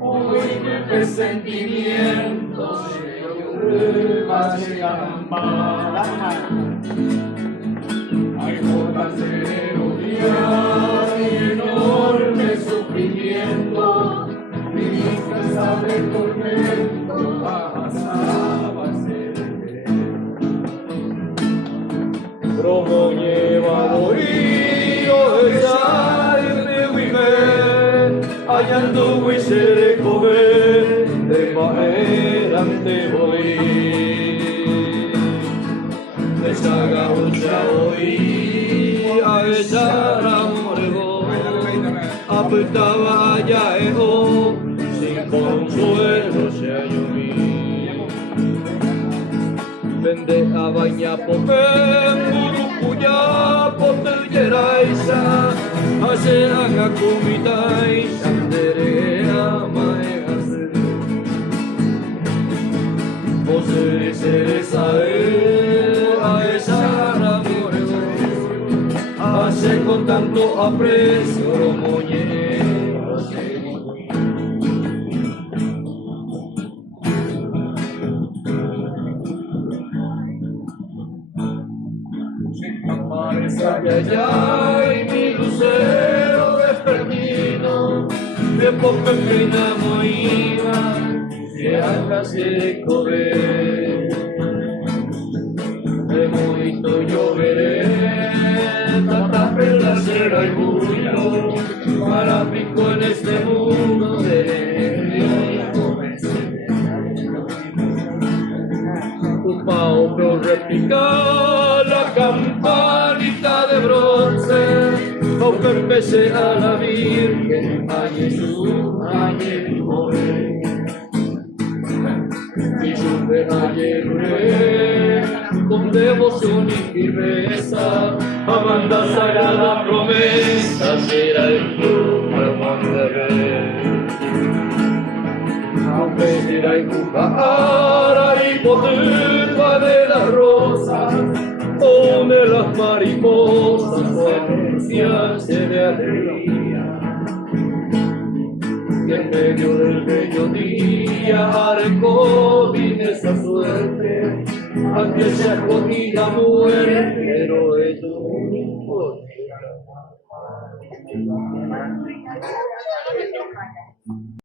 Hoy de presentimientos pruebas llegan más. Hay gotas de odiar y enorme sufrimiento, tristeza de tormento, pasaba a ser. Como llevado y hallando y se de comer de manera ante hoy de saga ucha hoy a besar amorego apretaba allá ego sin consuelo se ayudí vende a baña popen burukuya potel yeraisa hace haga kumitai sandere amae hace José se sabe a esa amorego hace con tanto aprecio moñero ay, mi lucero despertino, de poco peinamo iba, si andas de correr. De muito lloveré, tanta perla será y bullo, para pico en este mundo de Upao pro repicar la campanita de bronce, aunque empecé a la Virgen, a Jesús, ayer morir. Y supe ayer con devoción y firmeza, a mandar sagrada promesa, será el club al Monterrey. Pedirá y cucara y poderva de las rosas, donde las mariposas anunciarse de alegría. Y en medio del bello día arcó vine esa suerte, aunque se acogida muerte, pero eso no importa.